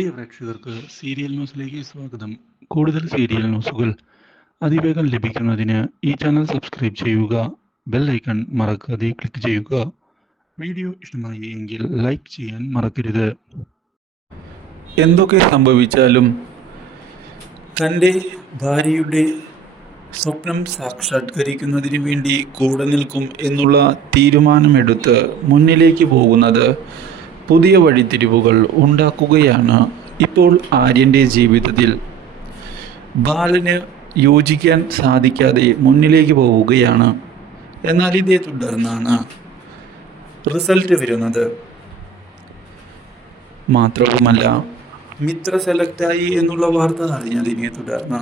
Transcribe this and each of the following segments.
പ്രിയ പ്രേക്ഷകർക്ക് സീരിയൽ ന്യൂസിലേക്ക് സ്വാഗതം. കൂടുതൽ സീരിയൽ ന്യൂസുകൾ അതിവേഗം ലഭിക്കുന്നതിന് ഈ ചാനൽ സബ്സ്ക്രൈബ് ചെയ്യുക ബെൽ ഐക്കൺ മറക്കാതെ ക്ലിക്ക് ചെയ്യുക. വീഡിയോ ഇഷ്ടമായി എങ്കിൽ ലൈക്ക് ചെയ്യാൻ മറക്കരുത്. എന്തൊക്കെ സംഭവിച്ചാലും തന്റെ ഭാര്യയുടെ സ്വപ്നം സാക്ഷാത്കരിക്കുന്നതിന് വേണ്ടി കൂടെ നിൽക്കും എന്നുള്ള തീരുമാനമെടുത്ത് മുന്നിലേക്ക് പോകുന്നത് പുതിയ വഴിത്തിരിവുകൾ ഉണ്ടാക്കുകയാണ് ഇപ്പോൾ ആര്യന്റെ ജീവിതത്തിൽ. ബാലന് യോജിക്കാൻ സാധിക്കാതെ മുന്നിലേക്ക് പോവുകയാണ്. എന്നാൽ ഇതേ തുടർന്നാണ് റിസൾട്ട് വരുന്നത്. മാത്രവുമല്ല മിത്ര സെലക്റ്റായി എന്നുള്ള വാർത്ത അറിഞ്ഞതിനെ തുടർന്ന്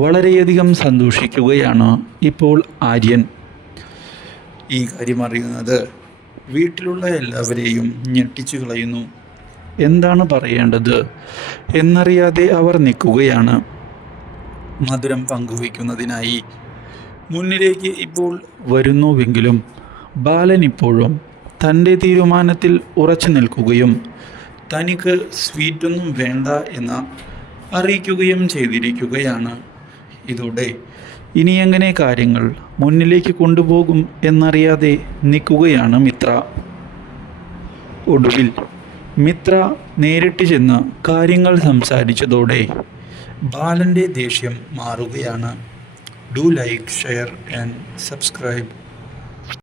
വളരെയധികം സന്തോഷിക്കുകയാണ് ഇപ്പോൾ ആര്യൻ. ഈ കാര്യം അറിയുന്നത് വീട്ടിലുള്ള എല്ലാവരെയും ഞെട്ടിച്ചു കളയുന്നു. എന്താണ് പറയേണ്ടത്? എന്നറിയാതെ അവർ നിൽക്കുകയാണ്. മധുരം പങ്കുവയ്ക്കുന്നതിനായി. മുന്നിലേക്ക് ഇപ്പോൾ വരുന്നുവെങ്കിലും ബാലൻ ഇപ്പോഴും തന്റെ തീരുമാനത്തിൽ ഉറച്ചു നിൽക്കുകയും തനിക്ക് സ്വീറ്റൊന്നും വേണ്ട എന്ന് അറിയിക്കുകയും ചെയ്തിരിക്കുകയാണ്. ഇതോടെ ഇനി എങ്ങനെ കാര്യങ്ങൾ മുന്നിലേക്ക് കൊണ്ടുപോകും എന്നറിയാതെ നിൽക്കുകയാണ് മിത്ര. ഒടുവിൽ മിത്ര നേരിട്ട് ചെന്ന് കാര്യങ്ങൾ സംസാരിച്ചതോടെ ബാലന്റെ ദേഷ്യം മാറുകയാണ്. Do like share and subscribe.